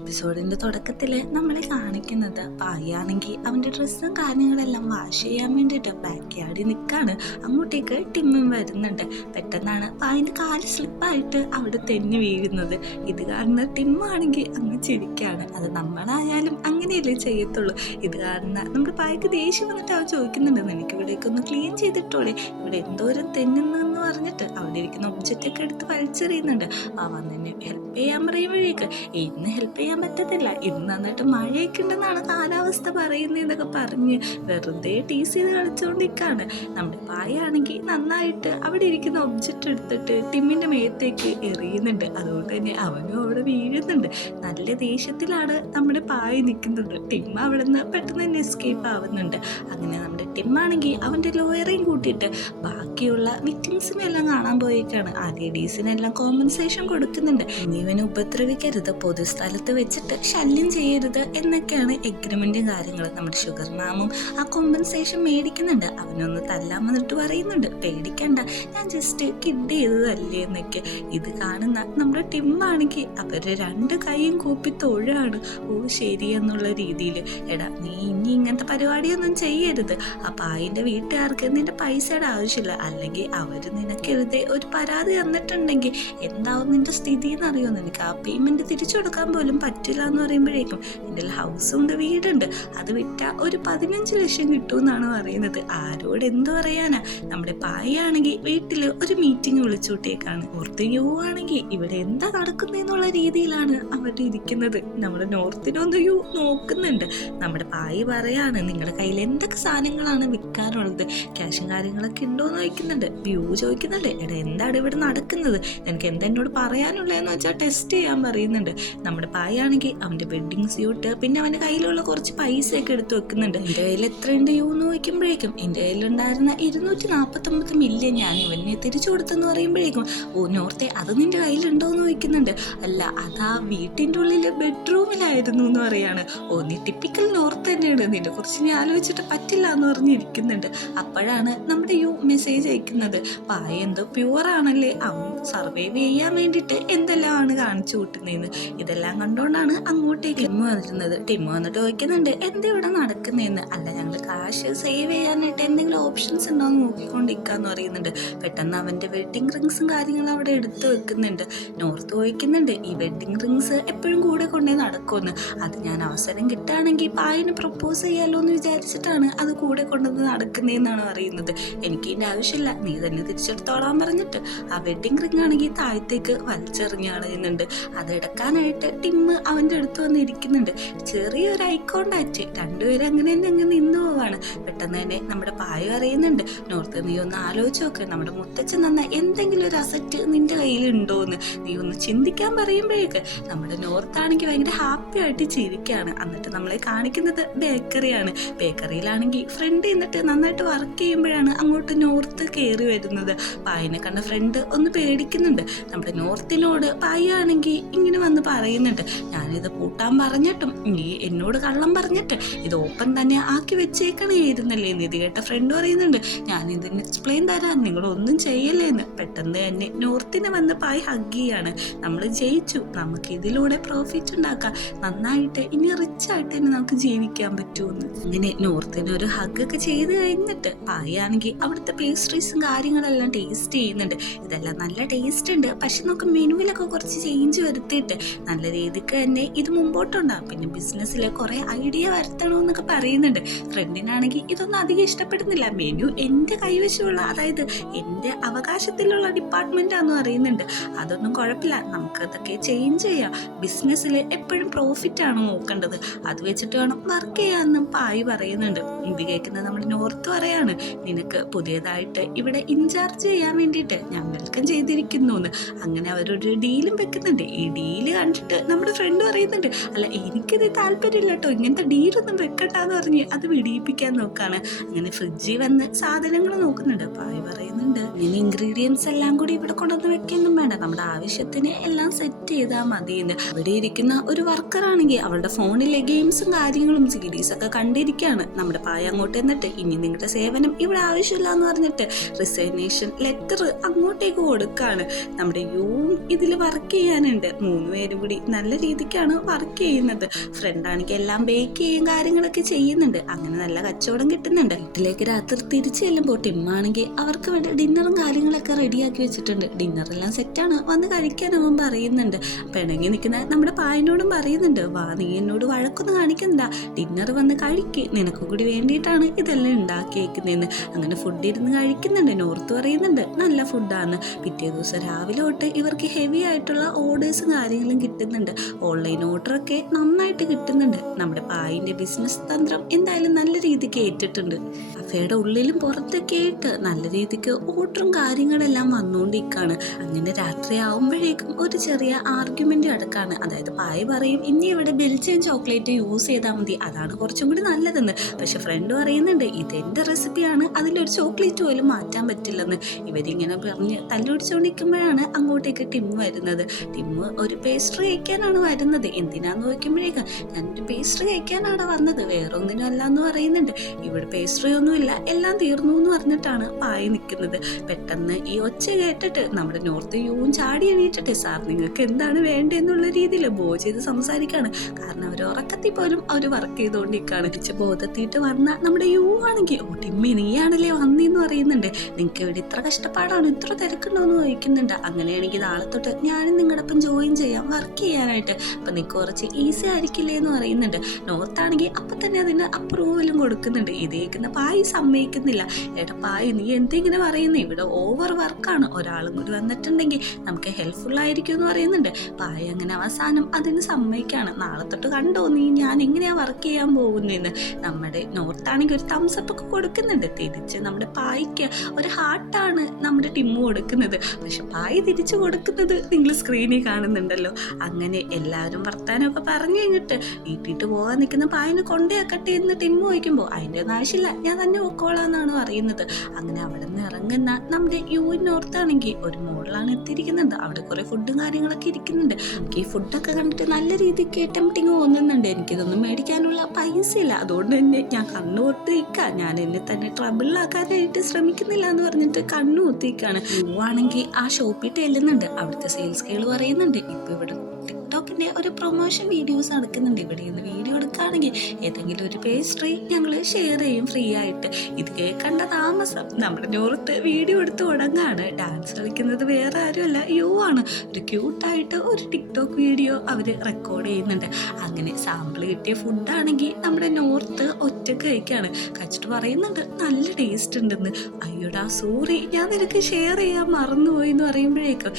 എപ്പിസോഡിന്റെ തുടക്കത്തില് നമ്മളെ കാണിക്കുന്നത് പായാണെങ്കിൽ അവന്റെ ഡ്രസ്സും കാര്യങ്ങളെല്ലാം വാഷ് ചെയ്യാൻ വേണ്ടിയിട്ട് ബാക്ക് യാർഡിൽ നിൽക്കാണ്. അങ്ങോട്ടേക്ക് ടിമ്മും വരുന്നുണ്ട്. പെട്ടെന്നാണ് പായിന്റെ കാല് സ്ലിപ്പായിട്ട് അവിടെ തെന്നി വീഴുന്നത്. ഇത് കാരണം ടിമ്മാണെങ്കിൽ അങ്ങ് ചിരിക്കാണ്. അത് നമ്മളായാലും അങ്ങനെയല്ലേ ചെയ്യത്തുള്ളൂ. ഇത് കാരണം നമ്മുടെ പായ്ക്ക് ദേഷ്യം വന്നിട്ട് അവൻ ചോദിക്കുന്നുണ്ട്, നിനക്ക് ഇവിടേക്ക് ഒന്ന് ക്ലീൻ ചെയ്തിട്ടോടെ, ഇവിടെ എന്തോരം തെന്നുന്നെന്ന് പറഞ്ഞിട്ട് അവിടെ ഇരിക്കുന്ന ഒബ്ജക്റ്റ് ഒക്കെ എടുത്ത് വലിച്ചെറിയുന്നുണ്ട്. അവൻ തന്നെ ഹെൽപ്പ് ചെയ്യാൻ പറയുമ്പോഴേക്ക് ഇന്ന് ഹെൽപ്പ് ചെയ്യാൻ പറ്റത്തില്ല, ഇന്ന് നന്നായിട്ട് മഴയൊക്കെ ഉണ്ടെന്നാണ് കാലാവസ്ഥ പറയുന്നതെന്നൊക്കെ പറഞ്ഞ് വെറുതെ ടീസ് ചെയ്ത് കളിച്ചുകൊണ്ടിരിക്കുകയാണ്. നമ്മുടെ പായാണെങ്കിൽ നന്നായിട്ട് അവിടെ ഇരിക്കുന്ന ഒബ്ജക്റ്റ് എടുത്തിട്ട് ടിമ്മിന്റെ മേത്തേക്ക് എറിയുന്നുണ്ട്. അതുകൊണ്ട് തന്നെ അവനും അവിടെ വീഴുന്നുണ്ട്. നല്ല ദേഷ്യത്തിലാണ് നമ്മുടെ പായ നിൽക്കുന്നത്. ടിം അവിടെ നിന്ന് പെട്ടെന്ന് തന്നെ എസ്കേപ്പ് ആവുന്നുണ്ട്. അങ്ങനെ നമ്മുടെ ടിമ്മാണെങ്കിൽ അവന്റെ ലോയറേയും കൂട്ടിയിട്ട് ബാക്കിയുള്ള വിക്ടിംസിനെല്ലാം കാണാൻ പോയേക്കാണ്. ആ ലേഡീസിനെല്ലാം കോമ്പൻസേഷൻ കൊടുക്കുന്നുണ്ട്. ഇവനെ ഉപദ്രവിക്കരുത്, പൊതുസ്ഥലത്ത് വെച്ചിട്ട് ശല്യം ചെയ്യരുത് എന്നൊക്കെയാണ് എഗ്രിമെന്റും കാര്യങ്ങളും. നമ്മുടെ ഷുഗർ മാമും ആ കോമ്പൻസേഷൻ മേടിക്കുന്നുണ്ട്. അവനൊന്ന് തല്ലാൻ വന്നിട്ട് പറയുന്നുണ്ട്, പേടിക്കണ്ട, ഞാൻ ജസ്റ്റ് കിഡ് ചെയ്തതല്ലേ എന്നൊക്കെ. ഇത് കാണുന്ന നമ്മുടെ ടിമ്മാണെങ്കിൽ അവര് രണ്ട് കൈയും കൂപ്പി തൊഴാണ്. ഓ ശരി എന്നുള്ള രീതിയിൽ. എടാ നീ ഇനി ഇങ്ങനത്തെ പരിപാടിയൊന്നും ചെയ്യരുത്. ആ പായിന്റെ വീട്ടുകാർക്ക് നിന്റെ പൈസയുടെ ആവശ്യമില്ല, അല്ലെങ്കിൽ അവര് നിനക്കെതിരെ ഒരു പരാതി തന്നിട്ടുണ്ടെങ്കിൽ എന്താവും നിന്റെ സ്ഥിതി എന്നറിയോ? നിനക്ക് ആ പേയ്മെന്റ് തിരിച്ചു കൊടുക്കാൻ പോലും പറ്റില്ല എന്ന് പറയുമ്പോഴേക്കും എൻ്റെ ഹൗസും ഉണ്ട്, വീടുണ്ട്, അത് വിറ്റാൽ ഒരു 15 ലക്ഷം കിട്ടുമെന്നാണ് പറയുന്നത്. ആരോട് എന്തു പറയാനാ? നമ്മുടെ പായാണെങ്കിൽ വീട്ടില് ഒരു മീറ്റിംഗ് വിളിച്ചുകൂട്ടിയേക്കാണ്. നോർത്ത് യു ആണെങ്കിൽ ഇവിടെ എന്താ നടക്കുന്നതെന്നുള്ള രീതിയിലാണ് അവരിയ്ക്കുന്നത്. നമ്മുടെ നോർത്തിനൊന്ന് യു നോക്കുന്നുണ്ട്. നമ്മുടെ പായി പറയാണ്, നിങ്ങളുടെ കയ്യിൽ എന്തൊക്കെ സാധനങ്ങളാണ് വിൽക്കാനുള്ളത്, ക്യാഷും കാര്യങ്ങളൊക്കെ ഉണ്ടോയെന്ന് ചോദിക്കുന്നുണ്ട്. വ്യൂ ചോദിക്കുന്നുണ്ട്, എടാ എന്താണ് ഇവിടെ നടക്കുന്നത്, നിനക്ക് എന്താ എന്നോട് പറയാനുള്ളതെന്ന് വെച്ചാൽ ടെസ്റ്റ് ചെയ്യാൻ പറയുന്നുണ്ട്. നമ്മുടെ പായാണെങ്കിൽ അവന്റെ വെഡിങ് സ്യൂട്ട് പിന്നെ അവന്റെ കയ്യിലുള്ള കുറച്ച് പൈസയൊക്കെ എടുത്ത് വെക്കുന്നുണ്ട്. എൻ്റെ കയ്യിൽ എത്രയുണ്ട് യു എന്ന് ചോദിക്കുമ്പോഴേക്കും എൻ്റെ കയ്യിലുണ്ടായിരുന്ന 249 മില്യൺ ഞാൻ ഇവനെ തിരിച്ചു കൊടുത്തെന്ന് പറയുമ്പോഴേക്കും, ഓ നോർത്തെ അത് നിന്റെ കയ്യിലുണ്ടോ എന്ന് ചോദിക്കുന്നുണ്ട്. അല്ല, അതാ വീട്ടിൻ്റെ ഉള്ളിൽ ബെഡ്റൂമിലായിരുന്നു എന്ന് പറയാണ്. ഓ നീ ടിപ്പിക്കൽ നോർത്ത് തന്നെയാണ്, നിന്നെ കുറിച്ച് ഞാൻ ആലോചിച്ചിട്ട് പറ്റില്ല എന്ന് പറഞ്ഞിരിക്കുന്നുണ്ട്. അപ്പോഴാണ് നമ്മുടെ യു മെസ്സേജ് അയക്കുന്നത്, പായ എന്തോ പ്യുവർ ആണല്ലേ, അവൻ സർവൈവ് ചെയ്യാൻ വേണ്ടിയിട്ട് എന്തെല്ലാമാണ് കാണിച്ചു കൂട്ടുന്നതെന്ന്. ഇതെല്ലാം കണ്ടുകൊണ്ടാണ് അങ്ങോട്ടേക്ക് ടിമ്മ് വന്നിരുന്നത്. ടിമ്മ് വന്നിട്ട് ചോദിക്കുന്നുണ്ട്, എന്താ ഇവിടെ നടക്കുന്നതെന്ന്. അല്ല, ഞങ്ങൾ കാശ് സേവ് ചെയ്യാനായിട്ട് എന്തെങ്കിലും ഓപ്ഷൻസ് ഉണ്ടോ എന്ന് നോക്കിക്കൊണ്ടിരിക്കാന്ന് പറയുന്നുണ്ട്. പെട്ടെന്ന് അവന്റെ വെഡിങ് റിങ്സും കാര്യങ്ങളും അവിടെ എടുത്തു വെക്കുന്നുണ്ട്. നോർത്ത് ചോദിക്കുന്നുണ്ട്, ഈ വെഡിങ് റിങ്സ് എപ്പോഴും കൂടെ കൊണ്ടേ നടക്കുമെന്ന്. അത് ഞാൻ അവസരം കിട്ടുകയാണെങ്കിൽ പായിന് പ്രപ്പോസ് ചെയ്യാലോ എന്ന് വിചാരിച്ചിട്ടാണ് അത് കൂടെ കൊണ്ടുവന്ന് നടക്കുന്നതെന്നാണ് പറയുന്നത്. എനിക്ക് ഇതിൻ്റെ ആവശ്യമില്ല, നീ തന്നെ തിരിച്ചെടുത്തോളാൻ പറഞ്ഞിട്ട് ആ വെഡിങ് റിങ് ആണെങ്കിൽ താഴത്തേക്ക് വലിച്ചെറിഞ്ഞ് കളയുന്നുണ്ട്. അതെടുക്കാനായിട്ട് ടിമ്മ് അവൻ്റെ അടുത്ത് വന്ന് ഇരിക്കുന്നുണ്ട്. ചെറിയൊരു ഐ കോണ്ടാക്ട്, രണ്ടുപേരും അങ്ങനെ തന്നെ അങ്ങ് നിന്ന് പോവാണ്. പെട്ടെന്ന് തന്നെ നമ്മുടെ പായ അറിയുന്നുണ്ട്, നോർത്ത് നീ ഒന്ന് ആലോചിച്ച് നോക്ക്, നമ്മുടെ മുത്തച്ഛൻ തന്ന എന്തെങ്കിലും ഒരു അസറ്റ് നിന്റെ കയ്യിലുണ്ടോ എന്ന് നീ ഒന്ന് ചിന്തിക്കാൻ പറയുമ്പോഴേക്ക് നമ്മുടെ നോർത്താണെങ്കിൽ ഭയങ്കര ഹാപ്പി ആയിട്ട് ചിരിക്കുകയാണ്. എന്നിട്ട് നമ്മളെ കാണിക്കുന്നത് ബേക്കറിയാണ്. ബേക്കറിയിലാണെങ്കിൽ ഫ്രണ്ട് എന്നിട്ട് നന്നായിട്ട് വർക്ക് ചെയ്യുമ്പോഴാണ് അങ്ങോട്ട് നോർത്ത് കയറി വരുന്നത്. പായനെ കണ്ട ഫ്രണ്ട് ഒന്ന് പേടിക്കുന്നുണ്ട്. നമ്മുടെ നോർത്തിനോട് പായാണെങ്കിൽ ഇങ്ങനെ വന്ന് പറയുന്നുണ്ട്, ഞാനിത് പൂട്ടാൻ പറഞ്ഞിട്ടും നീ എന്നോട് കള്ളം പറഞ്ഞിട്ട് ഇത് ഓപ്പൺ തന്നെ ആക്കി വെച്ചേക്കണേയിരുന്നല്ലേ. നിധി കേട്ട ഫ്രണ്ട് പറയുന്നുണ്ട്, ഞാനിതിന് എക്സ്പ്ലെയിൻ തരാം, നിങ്ങളൊന്നും ചെയ്യല്ലേന്ന്. പെട്ടെന്ന് തന്നെ നോർത്തിനെ വന്ന് പായ് ഹഗ് ചെയ്യാണ്. നമ്മൾ ജയിച്ചു, നമുക്ക് ഇതിലൂടെ പ്രോഫിറ്റ് ഉണ്ടാക്കാം, നന്നായിട്ട് ഇനി റിച്ച് ആയിട്ട് തന്നെ നമുക്ക് ജീവിക്കാൻ പറ്റുമെന്ന്. ഇങ്ങനെ നോർത്തിന് ഒരു ഹഗ് ഒക്കെ ചെയ്ത് കഴിഞ്ഞിട്ട് പായാണെങ്കിൽ അവിടുത്തെ പേസ്ട്രീസും കാര്യങ്ങളെല്ലാം ടേസ്റ്റ് ചെയ്യുന്നുണ്ട്. ഇതെല്ലാം നല്ല ടേസ്റ്റ് ഉണ്ട്, പക്ഷെ നമുക്ക് മെനുവിലൊക്കെ കുറച്ച് ചേഞ്ച് വരുത്തിയിട്ട് നല്ല രീതിക്ക് തന്നെ ഇത് മുമ്പോട്ടുണ്ടാകും. പിന്നെ ബിസിനസ്സിൽ കുറെ ഐഡിയ വരുത്തണമെന്നൊക്കെ പറയുന്നുണ്ട്. ഫ്രണ്ടിനാണെങ്കിൽ ഇതൊന്നും അധികം ഇഷ്ടപ്പെടുന്നില്ല. മെനു എൻ്റെ കൈവശമുള്ള, അതായത് എൻ്റെ അവകാശത്തിലുള്ള ഡിപ്പാർട്ട്മെന്റാന്ന് പറയുന്നുണ്ട്. അതൊന്നും കുഴപ്പമില്ല, നമുക്കതൊക്കെ ചേഞ്ച് ചെയ്യാം. ബിസിനസ്സിൽ എപ്പോഴും പ്രോഫിറ്റ് ആണ് നോക്കേണ്ടത്, അത് വെച്ചിട്ട് വേണം വർക്ക് ചെയ്യാമെന്നും പായി പറയുന്നുണ്ട്. ഇത് കേൾക്കുന്നത് നമ്മുടെ നോർത്ത് പറയാണ്, നിനക്ക് പുതിയതായിട്ട് ഇവിടെ ഇൻചാർജ് ചെയ്യാൻ വേണ്ടിയിട്ട് ഞാൻ വെൽക്കം ചെയ്തിരിക്കുന്നു എന്ന്. അങ്ങനെ അവരൊരു ഡീലും വെക്കുന്നുണ്ട്. ഈ ഡീല് കണ്ടിട്ട് നമ്മുടെ ഫ്രണ്ട് പറയുന്നുണ്ട്, അല്ല എനിക്കിത് താല്പര്യമില്ല കേട്ടോ, ഇങ്ങനത്തെ ഡീലൊന്നും വെക്കണ്ടെന്ന് പറഞ്ഞ് അത് വിടിയിപ്പിക്കാൻ നോക്കാണ്. അങ്ങനെ ഫ്രിഡ്ജിൽ വന്ന് സാധനങ്ങൾ നോക്കുന്നുണ്ട്. പായ് പറയുന്നുണ്ട്, ഇങ്ങനെ ഇൻഗ്രീഡിയൻസ് എല്ലാം കൂടി ഇവിടെ കൊണ്ടുവന്ന് വെക്കൊന്നും വേണ്ട, നമ്മുടെ ആവശ്യത്തിന് എല്ലാം സെറ്റ് ചെയ്താൽ മതിയെന്ന്. ഇവിടെ ഇരിക്കുന്ന ഒരു വർക്കറാണെങ്കിൽ അവളുടെ ഫോണിലെ ഗെയിംസും കാര്യങ്ങളും സീരീസ് ഒക്കെ കണ്ടിരിക്കുകയാണ്. നമ്മുടെ പായ അങ്ങോട്ട് എന്നിട്ട്, ഇനി നിങ്ങളുടെ സേവനം ഇവിടെ ആവശ്യമില്ല എന്ന് പറഞ്ഞിട്ട് റിസൈനേഷൻ ലെറ്റർ അങ്ങോട്ടേക്ക് കൊടുക്കാണ്. നമ്മുടെ യുവും ഇതിൽ വർക്ക് ചെയ്യാനുണ്ട്. 3 പേരും കൂടി നല്ല രീതിക്കാണ് വർക്ക് ചെയ്യുന്നത്. ഫ്രണ്ടാണെങ്കിൽ എല്ലാം ബേക്ക് ചെയ്യും കാര്യങ്ങളൊക്കെ ചെയ്യുന്നുണ്ട്. അങ്ങനെ നല്ല കച്ചവടം കിട്ടുന്നുണ്ട്. വീട്ടിലേക്ക് രാത്രി തിരിച്ചു ചെല്ലുമ്പോൾ ടിമ്മാണെങ്കിൽ അവർക്ക് വേണ്ടി ഡിന്നറും കാര്യങ്ങളൊക്കെ റെഡിയാക്കി വെച്ചിട്ടുണ്ട്. ഡിന്നറെല്ലാം സെറ്റാണ്, വന്ന് കഴിക്കാൻ അവൻ പറയുന്നുണ്ട്. പിണങ്ങി നിൽക്കുന്ന നമ്മുടെ പായനോടും പറയുന്നുണ്ട്, വാ നീ എന്നോട് വഴക്കൊന്നും കാണിക്കണ്ട, ഡിന്നർ വന്ന് കഴിക്ക്, നിനക്ക് കൂടി വേണ്ടിയിട്ടാണ് ഇതെല്ലാം ഉണ്ടാക്കിയേക്കുന്നതെന്ന്. അങ്ങനെ ഫുഡ് ഇരുന്ന് കഴിക്കുന്നുണ്ട്. നോർത്ത് പറയുന്നുണ്ട് നല്ല ഫുഡാണ്. പിറ്റേ ദിവസം രാവിലെ തൊട്ട് ഇവർക്ക് ഹെവി ആയിട്ടുള്ള ഓർഡേഴ്സും കാര്യങ്ങളും കിട്ടുന്നുണ്ട്. ഓൺലൈൻ ഓർഡറൊക്കെ നന്നായിട്ട് കിട്ടുന്നുണ്ട്. നമ്മുടെ പായിൻ്റെ ബിസിനസ് തന്ത്രം എന്തായാലും നല്ല രീതിക്ക് ഏറ്റിട്ടുണ്ട്. കഫേയുടെ ഉള്ളിലും പുറത്തൊക്കെ ആയിട്ട് നല്ല രീതിക്ക് ഓർഡറും കാര്യങ്ങളെല്ലാം വന്നുകൊണ്ടിരിക്കുകയാണ്. അങ്ങനെ രാത്രി ആവുമ്പോഴേക്കും ഒരു ചെറിയ ആർഗ്യുമെന്റ് അടക്കാണ്. അതായത് പായ് പറയും ഇനി ഇവിടെ ബെൽജിയൻ ചോക്ലേറ്റ് യൂസ് ചെയ്താൽ മതി, അതാണ് കുറച്ചും കൂടി നല്ലതെന്ന്. പക്ഷെ ഫ്രണ്ട് പറയുന്നുണ്ട് ഇതെന്റെ റെസിപ്പിയാണ്, അതിലൊരു ചോക്ലേറ്റ് പോലും മാറ്റാൻ പറ്റില്ലെന്ന്. ഇവരിങ്ങനെ പറഞ്ഞ് തല്ലുപിടിച്ചുകൊണ്ടിരിക്കുമ്പോഴാണ് അങ്ങോട്ടേക്ക് ടിം വരുന്നത്. ടിം ഒരു പേസ്ട്രി കഴിക്കാനാണ് വരുന്നത്. എന്തിനാന്ന് നോക്കുമ്പോഴേക്കും ഞാനൊരു പേസ്ട്രി കഴിക്കാനാണ് വന്നത്, വേറെ ഒന്നിനും അല്ല എന്ന് പറയുന്നുണ്ട്. ഇവിടെ പേസ്ട്രി ഒന്നുമില്ല, എല്ലാം തീർന്നു എന്ന് പറഞ്ഞിട്ടാണ് പായി നിൽക്കുന്നത്. പെട്ടെന്ന് ഈ ഒച്ച കേട്ടിട്ട് നമ്മുടെ നോർത്ത് യുവും ചാടി എണീറ്റിട്ട് സാർ നിങ്ങൾക്ക് എന്താണ് വേണ്ടതെന്നുള്ള രീതിയിൽ ബോ ചെയ്ത് സംസാരിക്കാണ്. കാരണം അവർ ഉറക്കത്തിൽ പോലും അവർ വർക്ക് ചെയ്തുകൊണ്ടിരിക്കുകയാണ്. ബോധത്തിയിട്ട് വന്ന നമ്മുടെ യു ആണെങ്കിൽ ഓ ടിമ്മി നീയാണല്ലേ വന്നേന്ന് പറയുന്നുണ്ട്. നിങ്ങൾക്ക് ഇവിടെ ഇത്ര കഷ്ടപ്പാടാണ്, ഇത്ര തിരക്കുണ്ടോ എന്ന് ചോദിക്കുന്നുണ്ട്. അങ്ങനെയാണെങ്കിൽ നാളെ തൊട്ട് ഞാനും നിങ്ങളുടെ ഒപ്പം ജോയിൻ ചെയ്യാം വർക്ക് ചെയ്യാനായിട്ട്, അപ്പം നിങ്ങൾക്ക് കുറച്ച് ഈസി ആയിരിക്കില്ലേ എന്ന് പറയുന്നുണ്ട്. നോർത്താണെങ്കിൽ അപ്പം തന്നെ അതിന് അപ്രൂവലും കൊടുക്കുന്നുണ്ട്. ഇതേക്കുന്ന പായ് സമ്മതിക്കുന്നില്ല. ഏട്ടാ പായ് നീ എന്തിങ്ങനെ പറയുന്നത്, ഇവിടെ ഓവർ വർക്കാണ്, ഒരാളും കൂടി വന്നിട്ടുണ്ടെങ്കിൽ നമുക്ക് ഹെൽപ്ഫുൾ ആയിരിക്കും എന്ന് പറയുന്നുണ്ട്. പായ് അങ്ങനെ അവസാനം അതിന് സമ്മതിക്കാണ്. നാളെ തൊട്ട് കണ്ടോ നീ ഞാൻ എങ്ങനെയാ വർക്ക് ചെയ്യാൻ പോകുന്നതെന്ന്. നമ്മുടെ നോർത്താണെങ്കിൽ ഒരു തംസപ്പ് ഒക്കെ കൊടുക്കുന്നുണ്ട്. തിരിച്ച് നമ്മുടെ പായ്ക്ക് ഒരു ഹാർട്ടാണ് നമ്മുടെ ടിമ്മു കൊടുക്കുന്നത്. പക്ഷെ പായ് തിരിച്ചു കൊടുക്കുന്നത് നിങ്ങൾ സ്ക്രീനിൽ കാണുന്നുണ്ടല്ലോ. അങ്ങനെ എല്ലാവരും വർത്താനമൊക്കെ പറഞ്ഞു കഴിഞ്ഞിട്ട് വീട്ടിട്ട് പോകാൻ നിൽക്കുന്ന പായന് കൊണ്ടേക്കട്ടെ എന്ന് ടിമ്മു ചോദിക്കുമ്പോൾ അതിൻ്റെ ഒന്നും ആവശ്യമില്ല, ഞാൻ തന്നെ പൊക്കോളാന്നാണ് പറയുന്നത്. അങ്ങനെ അവിടെ നിന്ന് ഇറങ്ങുന്ന നമ്മുടെ യുവിനോർത്താണെങ്കിൽ ഒരു മോഡലാണ് എത്തിയിരിക്കുന്നത്. അവിടെ കുറെ ഫുഡും കാര്യങ്ങളൊക്കെ ഇരിക്കുന്നുണ്ട്. എനിക്ക് ഈ ഫുഡൊക്കെ കണ്ടിട്ട് നല്ല രീതിക്ക് ടെംപ്റ്റിങ് തോന്നുന്നുണ്ട്. എനിക്കിതൊന്നും മേടിക്കാനുള്ള പൈസ ഇല്ല, അതുകൊണ്ട് തന്നെ ഞാൻ കണ്ണു കുത്തിയിരിക്കുക, ഞാൻ എന്നെ തന്നെ ട്രബിളിലാക്കാനായിട്ട് ശ്രമിക്കുന്നില്ല എന്ന് പറഞ്ഞിട്ട് കണ്ണു കുത്തിയിരിക്കുകയാണ്. യുവാണെങ്കിൽ ആ ഷോപ്പിൽ ചെല്ലുന്നുണ്ട്. അവിടുത്തെ സെയിൽസ് ഗേൾ പറയുന്നുണ്ട് ഇപ്പൊ ഇവിടെ ടിക്ടോക്കിന്റെ ഒരു പ്രൊമോഷൻ വീഡിയോസ് നടക്കുന്നുണ്ട്, ഇവിടെ നിന്ന് വീഡിയോ എടുക്കുകയാണെങ്കിൽ ഏതെങ്കിലും ഒരു പേസ്ട്രി ഞങ്ങൾ ഷെയർ ചെയ്യും ഫ്രീ ആയിട്ട്. ഇത് കേൾക്കേണ്ട താമസം നമ്മുടെ നോർത്ത് വീഡിയോ എടുത്ത് തുടങ്ങാണ്. ഡാൻസ് കളിക്കുന്നത് വേറെ ആരുമല്ല യു ആണ്. ഒരു ക്യൂട്ടായിട്ട് ഒരു ടിക്ടോക്ക് വീഡിയോ അവർ റെക്കോർഡ് ചെയ്യുന്നുണ്ട്. അങ്ങനെ സാമ്പിൾ കിട്ടിയ ഫുഡാണെങ്കിൽ നമ്മുടെ നോർത്ത് ഒറ്റക്ക് കഴിക്കുകയാണ്. കഴിച്ചിട്ട് പറയുന്നുണ്ട് നല്ല ടേസ്റ്റ് ഉണ്ടെന്ന്. അയ്യോടാ സോറി ഞാൻ നിനക്ക് ഷെയർ ചെയ്യാൻ മറന്നുപോയി എന്ന് പറയുമ്പോഴേക്കും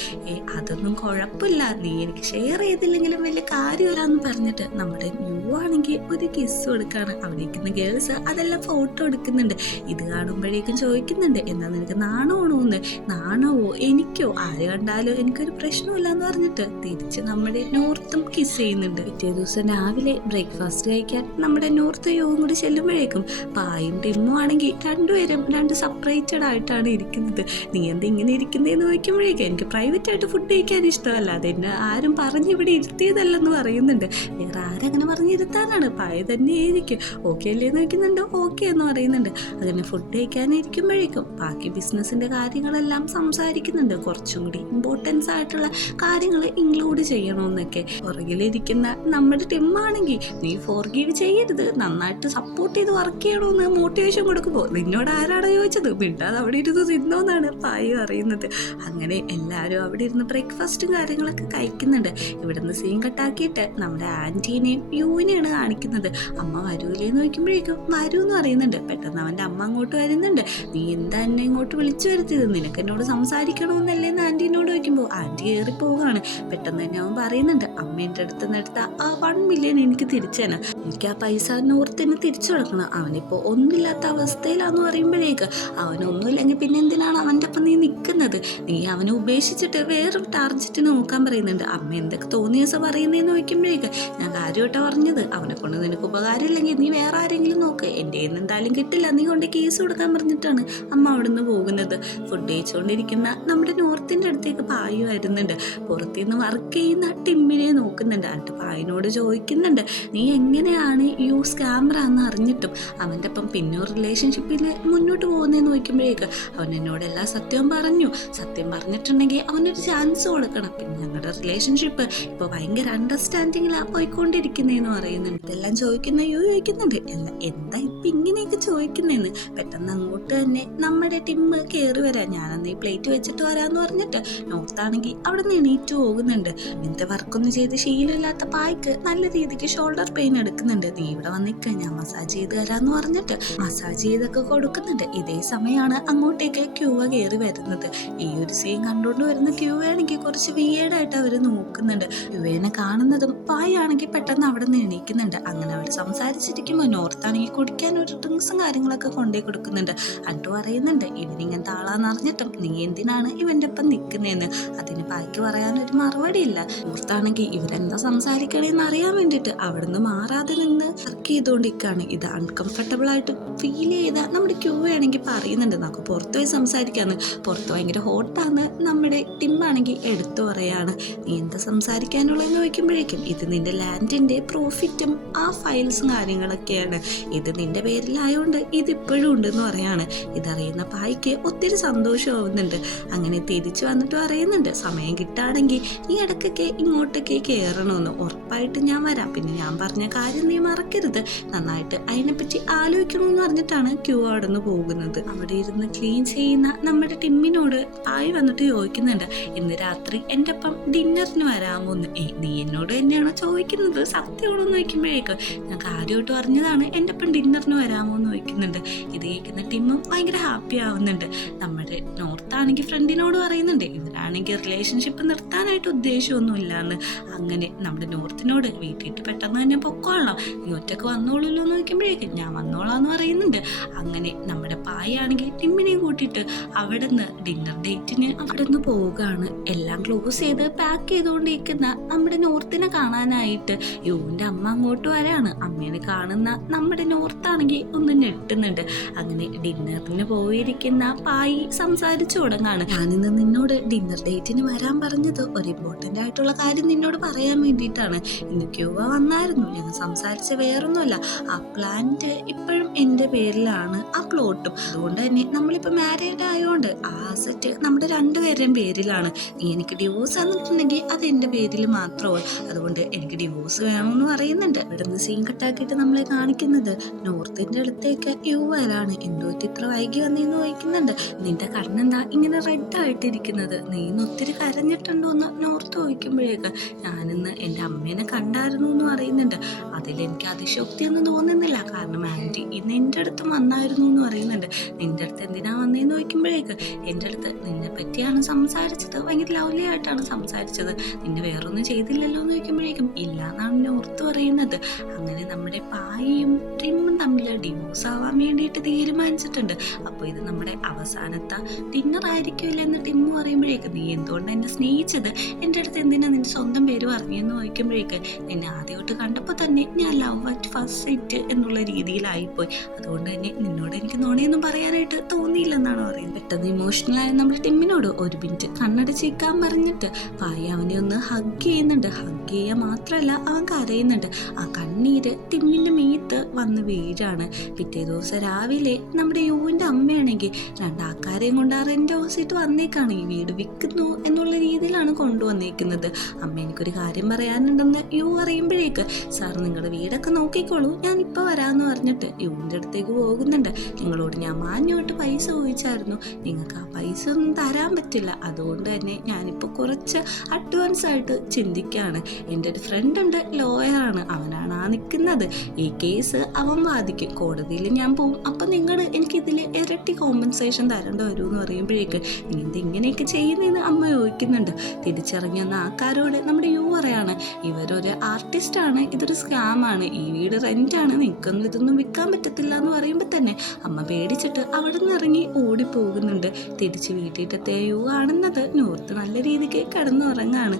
അതൊന്നും കുഴപ്പമില്ല, നീ എനിക്ക് ഷെയർ ചെയ്തില്ലെങ്കിലും വലിയ കാര്യമില്ല എന്ന് പറഞ്ഞിട്ട് നമ്മുടെ ന്യൂ ആണെങ്കിൽ ഒരു കിസ് കൊടുക്കാണ്. അവിടെ ഇരിക്കുന്ന ഗേൾസ് അതെല്ലാം ഫോട്ടോ എടുക്കുന്നുണ്ട്. ഇത് കാണുമ്പോഴേക്കും ചോദിക്കുന്നുണ്ട് എന്താ നിനക്ക് നാണമാണോ എന്ന്. നാണമോ എനിക്കോ, ആര് കണ്ടാലോ എനിക്കൊരു പ്രശ്നമില്ല എന്ന് പറഞ്ഞിട്ട് തിരിച്ച് നമ്മുടെ നോർത്തും കിസ് ചെയ്യുന്നുണ്ട്. പിറ്റേ ദിവസം രാവിലെ ബ്രേക്ക്ഫാസ്റ്റ് കഴിക്കാൻ നമ്മുടെ നോർത്ത് യോവും കൂടി ചെല്ലുമ്പോഴേക്കും പായും ടിമ്മും ആണെങ്കിൽ രണ്ടുപേരും രണ്ട് സെപ്പറേറ്റഡ് ആയിട്ടാണ് ഇരിക്കുന്നത്. നീ എന്താ ഇങ്ങനെ ഇരിക്കുന്നതെന്ന് ചോദിക്കുമ്പോഴേക്കും എനിക്ക് പ്രൈവറ്റ് ആയിട്ട് ഫുഡ് കഴിക്കാൻ ഇഷ്ടമല്ല, അതെന്നെ ആരും പറഞ്ഞ് ഇവിടെ ഇരുത്തിയതല്ലെന്ന് പറയുന്നുണ്ട്. വേറെ ആരങ്ങനെ പറഞ്ഞിരുത്താനാണ്, പായ തന്നെ ആയിരിക്കും. ഓക്കെ അല്ലേ എന്ന് ചോദിക്കുന്നുണ്ട്. ഓക്കെ എന്ന് പറയുന്നുണ്ട്. അങ്ങനെ ഫുഡ് കഴിക്കാനിരിക്കുമ്പോഴേക്കും ബാക്കി ബിസിനസ്സിന്റെ കാര്യങ്ങളെല്ലാം സംസാരിക്കുന്നുണ്ട്. കുറച്ചും കൂടി ഇമ്പോർട്ടൻസ് ആയിട്ടുള്ള കാര്യങ്ങൾ ഇൻക്ലൂഡ് ചെയ്യണമെന്നൊക്കെ. പുറകിലിരിക്കുന്ന നമ്മുടെ ടിമ്മാണെങ്കിൽ നീ ഫോർഗീവ് ചെയ്യരുത്, നന്നായിട്ട് സപ്പോർട്ട് ചെയ്ത് വർക്ക് ചെയ്യണമെന്ന് മോട്ടിവേഷൻ കൊടുക്കുമ്പോൾ നിന്നോട് ആരാണ് ചോദിച്ചത്, മിണ്ടാതെ അവിടെ ഇരുന്ന് തിന്നോന്നാണ് പായ അറിയുന്നത്. അങ്ങനെ എല്ലാവരും അവിടെ ഇരുന്ന് ബ്രേക്ക്ഫാസ്റ്റും കാര്യങ്ങളൊക്കെ കഴിക്കുന്നുണ്ട്. ഇവിടുന്ന് സീൻ കട്ടാക്കിയിട്ട് നമ്മുടെ ആൻറ്റീനെയും യുവിനെയാണ് കാണിക്കുന്നത്. അമ്മ വരൂലേന്ന് ചോദിക്കുമ്പോഴേക്കും വരൂ എന്ന് പറയുന്നുണ്ട്. പെട്ടെന്ന് അവൻ്റെ അമ്മ അങ്ങോട്ട് വരുന്നുണ്ട്. നീ എന്താ എന്നെ ഇങ്ങോട്ട് വിളിച്ചു വരുത്തിയത്, നിനക്ക് എന്നോട് സംസാരിക്കണമെന്നല്ലേ എന്ന് ആൻറ്റീനോട് ചോദിക്കുമ്പോൾ ആൻറ്റി കയറി പോവുകയാണ്. പെട്ടെന്ന് തന്നെ അവൻ പറയുന്നുണ്ട് അമ്മ എൻ്റെ അടുത്ത് നിന്ന് എടുത്ത ആ 1 മില്യൺ എനിക്ക് തിരിച്ചേനെ, എനിക്ക് ആ പൈസ നോർത്തിന് തിരിച്ചു കൊടുക്കണം. അവനിപ്പോൾ ഒന്നുമില്ലാത്ത അവസ്ഥയിലാന്ന് പറയുമ്പോഴേക്ക് അവനൊന്നുമില്ലെങ്കിൽ പിന്നെ എന്തിനാണ് അവൻ്റെ ഒപ്പം നീ നിൽക്കുന്നത്, നീ അവനെ ഉപേക്ഷിച്ചിട്ട് വേറൊരു ടാർജറ്റിന് നോക്കാൻ പറയുന്നുണ്ട്. അമ്മ എന്തൊക്കെ തോന്നിയ ദിവസം പറയുന്നതെന്ന് ചോദിക്കുമ്പോഴേക്ക് ഞാൻ കാര്യമായിട്ടാണ് പറഞ്ഞത്, അവനെ കൊണ്ട് നിനക്ക് ഉപകാരമില്ലെങ്കിൽ നീ വേറെ ആരെങ്കിലും നോക്ക്, എൻ്റെ കയ്യിൽ നിന്ന് എന്തായാലും കിട്ടില്ല, നീ കൊണ്ട് കേസ് കൊടുക്കാൻ പറഞ്ഞിട്ടാണ് അമ്മ അവിടെ നിന്ന് പോകുന്നത്. ഫുഡ് കഴിച്ചുകൊണ്ടിരിക്കുന്ന നമ്മുടെ നോർത്തിൻ്റെ അടുത്തേക്ക് പായു വരുന്നുണ്ട്. പുറത്തുനിന്ന് വർക്ക് ചെയ്യുന്ന ടിമ്മിനെ നോക്കുന്നുണ്ട്. എന്നിട്ട് പായിനോട് ചോദിക്കുന്നുണ്ട് നീ എങ്ങനെയാണ് യൂസ് ക്യാമറ എന്ന് അറിഞ്ഞിട്ടും അവൻ്റെ ഒപ്പം പിന്നെ റിലേഷൻഷിപ്പിൽ മുന്നോട്ട് പോകുന്നതെന്ന് ചോദിക്കുമ്പോഴേക്ക് അവൻ എന്നോട് എല്ലാ സത്യവും പറഞ്ഞു, സത്യം പറഞ്ഞിട്ടുണ്ടെങ്കിൽ അവനൊരു ചാൻസ് കൊടുക്കണം, പിന്നെ ഞങ്ങളുടെ റിലേഷൻഷിപ്പ് ഇപ്പോൾ ഭയങ്കര അണ്ടർസ്റ്റാൻഡിങ്ങിലാണ് പോയിക്കൊണ്ടിരിക്കുന്നതെന്ന് പറയുന്നുണ്ട്. ഇതെല്ലാം ചോദിക്കുന്ന ചോദിക്കുന്നുണ്ട്, അല്ല എന്താ ഇപ്പം ഇങ്ങനെയൊക്കെ ചോദിക്കുന്നതെന്ന്. പെട്ടെന്ന് അങ്ങോട്ട് തന്നെ നമ്മുടെ ടിമ്മ് കയറി വരാം. ഞാനന്ന് ഈ പ്ലേറ്റ് വെച്ചിട്ട് വരാമെന്ന് പറഞ്ഞിട്ട് നോർത്താണെങ്കിൽ അവിടെ നിന്ന് എണീറ്റ് പോകുന്നുണ്ട്. ഇങ്ങനത്തെ വർക്കൊന്നും ചെയ്ത് ശീലമില്ലാത്ത പായ്ക്ക് നല്ല രീതിക്ക് ഷോൾഡർ പെയിൻ എടുക്കുന്നുണ്ട്. നീ ഇവിടെ വന്നിക്ക, ഞാൻ മസാജ് ചെയ്ത് തരാമെന്ന് പറഞ്ഞിട്ട് മസാജ് ചെയ്തൊക്കെ കൊടുക്കുന്നുണ്ട്. ഇതേ സമയമാണ് അങ്ങോട്ടേക്ക് ക്യൂവ കയറി വരുന്നത്. ഈ ഒരു സീൻ കണ്ടുകൊണ്ട് വരുന്ന ക്യൂവയാണെങ്കിൽ കുറച്ച് വിയേഡായിട്ട് അവർ നോക്കുന്നുണ്ട്. ക്യൂവേനെ കാണുന്നതും പായാണെങ്കിൽ പെട്ടെന്ന് അവിടെ നിന്ന് എണീക്കുന്നുണ്ട്. അങ്ങനെ അവർ സംസാരിച്ചിരിക്കുമ്പോൾ നോർത്താണെങ്കിൽ കുടിക്കാൻ ഒരു ഡ്രിങ്ക്സും കാര്യങ്ങളൊക്കെ കൊണ്ടേ കൊടുക്കുന്നുണ്ട്. അണ്ടു പറയുന്നുണ്ട്, ഇവനിങ്ങനത്തെ ആളാന്ന് അറിഞ്ഞിട്ടും നീ എന്തിനാണ് ഇവന്റെ ഒപ്പം നിൽക്കുന്നതെന്ന്. അതിന് പായ്ക്ക് പറയാനൊരു മറുപടി ഇല്ല. നോർത്താണെങ്കിൽ ഇവരെന്താ സംസാരിക്കണേന്ന് അറിയാൻ വേണ്ടിയിട്ട് അവിടെ നിന്ന് മാറാതെ നിന്ന് വർക്ക് ചെയ്തുകൊണ്ടിരിക്കുകയാണ്. ഇത് അൺകംഫർട്ടബിൾ ആയിട്ട് ഫീൽ ചെയ്ത നമ്മുടെ ക്യൂവയാണെങ്കിൽ പറയുന്നുണ്ട്, നമുക്ക് പുറത്തു പോയി സംസാരിക്കാന്ന്. പുറത്ത് ഭയങ്കര ഹോട്ടാണ്. നമ്മുടെ ടിമ്മാണെങ്കിൽ എടുത്തു പറയാണ്, നീ എന്താ സംസാരിക്കാനുള്ളതെന്ന് ചോദിക്കുമ്പോഴേക്കും ഇത് നിന്റെ ലാൻഡിന്റെ പ്രോഫിറ്റും ആ ഫയൽസും കാര്യങ്ങളൊക്കെയാണ്. ഇത് നിന്റെ പേരിലായോണ്ട് ഇതിപ്പോഴും ഉണ്ടെന്ന് പറയാണ്. ഇതറിയുന്ന പായ്ക്ക് ഒത്തിരി സന്തോഷമാവുന്നുണ്ട്. അങ്ങനെ തിരിച്ചു വന്നിട്ട് പറയുന്നുണ്ട്, സമയം കിട്ടുകയാണെങ്കിൽ നീ ഇടയ്ക്കൊക്കെ ഇങ്ങോട്ടൊക്കെ കയറണമെന്ന്. ഉറപ്പായിട്ട് ഞാൻ വരാം. പിന്നെ ഞാൻ പറഞ്ഞ കാര്യം നീ മറക്കരുത്. നന്നായിട്ട് അതിനെപ്പറ്റി ആലോചിക്കണമെന്ന് പറഞ്ഞിട്ടാണ് ക്യൂ അവിടെ നിന്ന് പോകുന്നത്. അവിടെ ഇരുന്ന് ക്ലീൻ ചെയ്യുന്ന നമ്മുടെ ടിമ്മിനോട് പായ് വന്നിട്ട് ചോദിക്കുന്നുണ്ട്, ഇന്ന് രാത്രി എൻ്റെ ഒപ്പം ഡിന്നറിന് വരാമോന്ന്. നീ എന്നോട് തന്നെയാണോ ചോദിക്കുന്നത്, സത്യമാണോന്ന് ചോദിക്കുമ്പോഴേക്കും ഞാൻ കാര്യമായിട്ട് പറഞ്ഞതാണ് എൻ്റെ ഒപ്പം ഡിന്നറിന് വരാമോന്ന് ചോദിക്കുന്നുണ്ട്. ഇത് കേൾക്കുന്ന ടിമ്മും ഭയങ്കര ഹാപ്പി ആവുന്നുണ്ട്. നമ്മുടെ നോർത്താണെങ്കിൽ ഫ്രണ്ടിനോട് പറയുന്നുണ്ട്, ഇവരാണെങ്കിൽ റിലേഷൻഷിപ്പ് നിർത്താനായിട്ട് ഉദ്ദേശമൊന്നുമില്ലാന്ന്. അങ്ങനെ നമ്മുടെ നോർത്തിനോട് വീട്ടിട്ട് പെട്ടെന്ന് തന്നെ പൊക്കോളാം, നീ ഒറ്റക്ക് വന്നോളൂല്ലോ എന്ന് ചോദിക്കുമ്പോഴേക്കും ഞാൻ വന്നോളാന്ന് പറയുന്നുണ്ട്. അങ്ങനെ നമ്മുടെ പായാണെങ്കിൽ ടിമ്മിനെയും കൂട്ടിയിട്ട് അവിടെ നിന്ന് ഡിന്നർ ഡേറ്റിന് അവിടെ നിന്ന് പോവുകയാണ്. എല്ലാം ക്ലോസ് ചെയ്ത് പാക്ക് ചെയ്തുകൊണ്ടിരിക്കുന്ന നമ്മുടെ നോർത്തിനെ കാണാനായിട്ട് യുവിൻ്റെ അമ്മ അങ്ങോട്ട് വരാണ്. അമ്മേനെ കാണുന്ന നമ്മുടെ നോർത്താണെങ്കിൽ ഒന്ന് ഞെട്ടുന്നുണ്ട്. അങ്ങനെ ഡിന്നറിന് പോയിരിക്കുന്ന പായി സംസാരിച്ചു തുടങ്ങാണ്, ഞാനിന്ന് നിന്നോട് ഡിന്നർ ഡേറ്റിന് വരാൻ പറഞ്ഞത് ഒരു ഇമ്പോർട്ടൻ്റ് ആയിട്ടുള്ള കാര്യം നിന്നോട് പറയാൻ വേണ്ടിയിട്ടാണ്. ഇന്ന് ക്യൂവ വന്നായിരുന്നു, ഞങ്ങൾ സംസാരിച്ച വേറൊന്നുമല്ല. ആ പ്ലാന്റ് ഇപ്പോഴും എൻ്റെ പേരിലാണ്, ആ പ്ലോട്ടും. അതുകൊണ്ട് തന്നെ നമ്മളിപ്പോൾ മാരീഡ് ആയതുകൊണ്ട് ആ അസറ്റ് നമ്മുടെ രണ്ടുപേരുടെയും പേരിലാണ്. നീ എനിക്ക് ഡിവോഴ്സ് തന്നിട്ടുണ്ടെങ്കിൽ അത് എൻ്റെ പേരിൽ മാത്രമോ, അതുകൊണ്ട് എനിക്ക് ഡിവോഴ്സ് വേണമെന്ന് പറയുന്നുണ്ട്. ഇവിടെ നിന്ന് സീൻ കട്ടാക്കിയിട്ട് നമ്മളെ കാണിക്കുന്നത് നോർത്തിൻ്റെ അടുത്തേക്ക് യു വരാണ്. എന്തോ ഇത്ര വൈകി വന്നേന്ന് ചോദിക്കുന്നുണ്ട്. നിന്റെ കണ്ണെന്താ ഇങ്ങനെ റെഡ് ആയിട്ടിരിക്കുന്നത്, നീ ഇന്ന് ഒത്തിരി കരഞ്ഞിട്ടുണ്ടോ എന്ന് നോർത്ത് ചോദിക്കുമ്പോഴേക്ക് ഞാനിന്ന് എൻ്റെ അമ്മേനെ കണ്ടായിരുന്നു എന്ന് പറയുന്നുണ്ട്. അതിലെനിക്ക് അതിശോക്തിയൊന്നും തോന്നുന്നില്ല, കാരണം ആൻറ്റി ഇന്ന് എൻ്റെ അടുത്ത് വന്നായിരുന്നു എന്ന് പറയുന്നുണ്ട്. നിന്റെ അടുത്ത് എന്തിനാ വന്നേന്ന് ചോദിക്കുമ്പോഴേക്ക് എൻ്റെ അടുത്ത് നിന്നെ പറ്റിയാണ് സംസാരിച്ചത്, ഭയങ്കര ലവ്ലി ആയിട്ടാണ് സംസാരിച്ചത്, നിന്നെ വേറൊന്നും ചെയ്തില്ലല്ലോ എന്ന് ചോദിക്കുമ്പോഴേക്കും ഇല്ല എന്നാണ് നോർത്ത് പറയുന്നത്. അങ്ങനെ നമ്മുടെ പായയും ടിമ്മും തമ്മിൽ ഡിവോഴ്സ് ആവാൻ വേണ്ടിയിട്ട് തീരുമാനിച്ചിട്ടുണ്ട്. അപ്പോൾ ഇത് നമ്മുടെ അവസാനത്തെ ഡിന്നർ ആയിരിക്കില്ല എന്ന് ടിമ്മു പറയുമ്പോഴേക്ക് നീ എന്തുകൊണ്ട് എന്നെ സ്നേഹിച്ചത്, എൻ്റെ അടുത്ത് എന്തിനാ നിന്റെ സ്വന്തം പേര് പറഞ്ഞെന്ന് ചോദിക്കുമ്പോഴേക്ക് നിന്നെ ആദ്യമായിട്ട് കണ്ടപ്പോൾ തന്നെ ഞാൻ ലവ് അറ്റ് ഫസ്റ്റ് സൈറ്റ് എന്നുള്ള രീതിയിലായിപ്പോയി, അതുകൊണ്ട് തന്നെ നിന്നോട് എനിക്ക് നുണയൊന്നും പറയാനായിട്ട് തോന്നിയില്ലെന്നാണ് പറയുന്നത്. പെട്ടെന്ന് ഇമോഷണലായ നമ്മുടെ ടിമ്മിനോട് ഒരു മിനിറ്റ് കണ്ണടച്ചിരിക്കാൻ പറഞ്ഞിട്ട് പായ അവനെ ഒന്ന് ഹഗ് ചെയ്യുന്നുണ്ട്. ഹഗ് ചെയ്യുക മാത്രമല്ല അവൻ കരയുന്നുണ്ട്. ആ കണ്ണീര് ടിമ്മിൻ്റെ മീത്ത് വന്ന് വീഴാണ്. പിറ്റേ ദിവസം രാവിലെ നമ്മുടെ യുവിൻ്റെ അമ്മയാണെങ്കിൽ രണ്ടാൾക്കാരെയും കൊണ്ട് ആ റെൻ്റ് ഹൗസിട്ട് വന്നേക്കാണ്. ഈ വീട് വിൽക്കുന്നു എന്നുള്ള രീതിയിലാണ് കൊണ്ടുവന്നേക്കുന്നത്. അമ്മ എനിക്കൊരു കാര്യം പറയാനുണ്ടെന്ന് യു അറിയുമ്പോഴേക്ക് സാർ നിങ്ങളുടെ വീടൊക്കെ നോക്കിക്കോളൂ, ഞാൻ ഇപ്പോൾ വരാമെന്ന് പറഞ്ഞിട്ട് യുവിൻ്റെ അടുത്തേക്ക് പോകുന്നുണ്ട്. നിങ്ങളോട് ഞാൻ മാന്യമായിട്ട് പൈസ ചോദിച്ചായിരുന്നു, നിങ്ങൾക്ക് ആ പൈസ ഒന്നും തരാൻ പറ്റില്ല, അതുകൊണ്ട് തന്നെ ഞാനിപ്പോൾ കുറച്ച് അഡ്വാൻസ് ആയിട്ട് ചിന്തിക്കുകയാണ്. എൻ്റെ ഒരു ഫ്രണ്ട് ഉണ്ട്, ലോയറാണ്, അവനാണ് ആ നിൽക്കുന്നത്. ഈ കേസ് അവൻ വാദിക്കും, കോടതിയിൽ ഞാൻ പോകും. അപ്പം നിങ്ങൾ എനിക്കിതിൽ ഇരട്ടി കോമ്പൻസേഷൻ തരേണ്ടി വരുമെന്ന് പറയുമ്പോഴേക്ക് നീ എന്ത് ഇങ്ങനെയൊക്കെ ചെയ്യുന്നതെന്ന് അമ്മ ചോദിക്കുന്നുണ്ട്. തിരിച്ചറിഞ്ഞ ആൾക്കാരോട് നമ്മുടെ യു പറയാണ്, ഇവരൊരു ആർട്ടിസ്റ്റാണ്, ഇതൊരു സ്കാമാണ്, ഈ വീട് റെൻ്റാണ്, നിൽക്കൊന്നും ഇതൊന്നും വിൽക്കാൻ പറ്റത്തില്ല എന്ന് പറയുമ്പോൾ തന്നെ അമ്മ പേടിച്ചിട്ട് അവിടെ നിന്ന് ഇറങ്ങി ഓടിപ്പോകുന്നുണ്ട്. തിരിച്ച് വീട്ടിലത്തെ യു കാണുന്നത് നോർത്ത് നല്ല രീതിക്ക് കിടന്നുറങ്ങാണ്.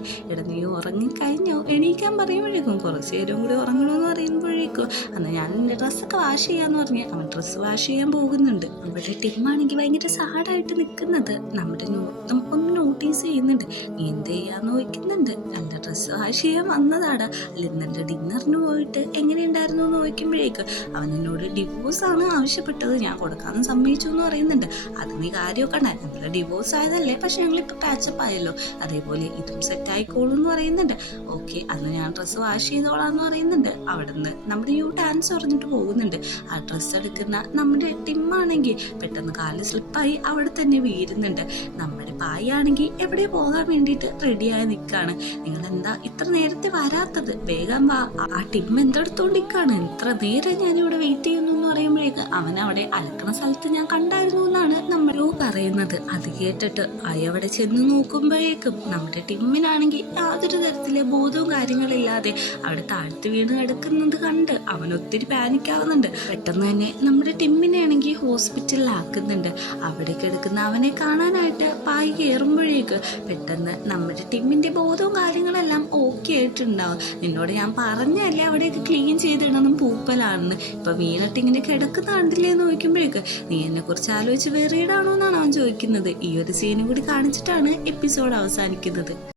നീ ഉറങ്ങിക്കഴിഞ്ഞോ, എണീക്കാൻ പറയുമ്പോഴേക്കും കുറച്ച് നേരം കൂടി ഉറങ്ങണമെന്ന് എന്ന് പറയുമ്പോഴേക്കും അന്ന് ഞാൻ എൻ്റെ ഡ്രസ്സൊക്കെ വാഷ് ചെയ്യാന്ന് പറഞ്ഞ് അവൻ ഡ്രസ്സ് വാഷ് ചെയ്യാൻ പോകുന്നുണ്ട്. നമ്മുടെ ടിമ്മാണെങ്കിൽ ഭയങ്കര സാഡായിട്ട് നിൽക്കുന്നത് നമുക്കൊന്ന് നോട്ടീസ് ചെയ്യുന്നുണ്ട്. നീ എന്ത് ചെയ്യാന്ന് ചോദിക്കുന്നുണ്ട്. അല്ല ഡ്രസ്സ് വാഷ് ചെയ്യാൻ വന്നതാടാ, അല്ല ഇന്നലെ ഡിന്നറിന് പോയിട്ട് എങ്ങനെയുണ്ടായിരുന്നു എന്ന് ചോദിക്കുമ്പോഴേക്ക് അവൻ എന്നോട് ഡിവോഴ്സാണ് ആവശ്യപ്പെട്ടത്, ഞാൻ കൊടുക്കാമെന്ന് സമ്മതിച്ചു എന്ന് പറയുന്നുണ്ട്. അത് നീ കാര്യമൊക്കെ ഉണ്ടായിരുന്നു, നമ്മളെ ഡിവോഴ്സ് ആയതല്ലേ, പക്ഷെ ഞങ്ങളിപ്പോൾ പാച്ചപ്പ് ആയല്ലോ, അതേപോലെ ഇതും സെറ്റ് ആയിക്കോളൂ എന്ന് പറയുന്നുണ്ട്. ഓക്കെ അന്ന് ഞാൻ ഡ്രസ്സ് വാഷ് ചെയ്തോളാന്ന് പറയുന്നുണ്ട്. അവിടെ നിന്ന് നമ്മുടെ ഡാൻസ് പറഞ്ഞിട്ട് പോകുന്നുണ്ട്. ആ ഡ്രസ്സ് എടുക്കുന്ന നമ്മുടെ ടിമ്മാണെങ്കിൽ പെട്ടെന്ന് കാല് സ്ലിപ്പായി അവിടെ തന്നെ വീഴുന്നുണ്ട്. നമ്മുടെ പായാണെങ്കിൽ എവിടെ പോകാൻ വേണ്ടിയിട്ട് റെഡിയായി നിൽക്കുകയാണ്. നിങ്ങൾ എന്താ ഇത്ര നേരത്തെ വരാത്തത്, വേഗം വാ. ആ ടിം എന്തെടുത്തോണ്ടിരിക്കുകയാണ്, ഇത്ര നേരം ഞാനിവിടെ വെയിറ്റ് ചെയ്യുന്നു എന്ന് പറയുമ്പോഴേക്ക് അവൻ അവിടെ അലക്കണ സ്ഥലത്ത് ഞാൻ കണ്ടായിരുന്നു എന്നാണ് നമ്മളോ പറയുന്നത്. അത് കേട്ടിട്ട് അവിടെ ചെന്ന് നോക്കുമ്പോഴേക്കും നമ്മുടെ ടിമ്മിനാണെങ്കിൽ യാതൊരു തരത്തിലെ ബോധവും കാര്യങ്ങളില്ലാതെ അവിടെ താഴ്ത്തി വീണ് കിടക്കുന്നത് കണ്ട് അവൻ ഒത്തിരി പാനിക്കാവുന്നുണ്ട്. പെട്ടെന്ന് തന്നെ നമ്മുടെ ടിമ്മിനെ ആണെങ്കിൽ ഹോസ്പിറ്റലിലാക്കുന്നുണ്ട്. അവിടെ കിടക്കുന്ന അവനെ കാണാനായിട്ട് പായി കയറുമ്പോഴേക്ക് പെട്ടെന്ന് നമ്മുടെ ടിമ്മിന്റെ ബോധവും കാര്യങ്ങളെല്ലാം ഓക്കെ ആയിട്ടുണ്ടാവും. നിന്നോട് ഞാൻ പറഞ്ഞല്ലേ അവിടെയൊക്കെ ക്ലീൻ ചെയ്തിടണം പൂപ്പലാണെന്ന്, ഇപ്പൊ വീണിട്ട് ഇങ്ങനെ കിടക്കുന്ന കണ്ടില്ലേ എന്ന് ചോദിക്കുമ്പോഴേക്ക് നീ എന്നെ കുറിച്ച് ആലോചിച്ച് വെറിയിടാണോ എന്നാണ് അവൻ ചോദിക്കുന്നത്. ഈ ഒരു സീനും കൂടി കാണിച്ചിട്ടാണ് എപ്പിസോഡ് അവസാനിക്കുന്നത്.